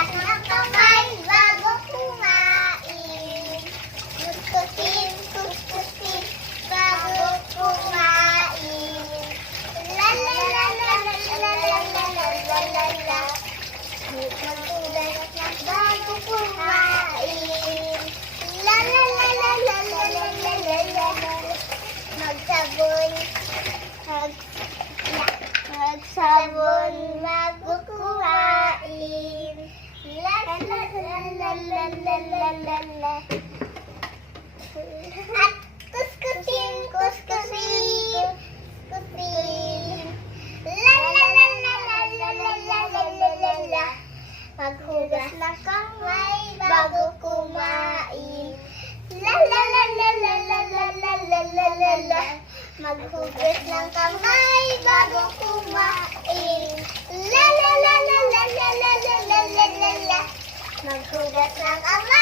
Ng kamay bago kumain. Kuskusin, kuskusin bago kumain. La la la la la la la la la la la la. La la la la la la la. Mag At kuskusin, kuskusin, kuskusin. La la la la la la la la la la la la. Maghugas ng kamay bago kumain. La la la la la la la la la la la la. Maghugas ng kamay bago kumain. Hanggang sa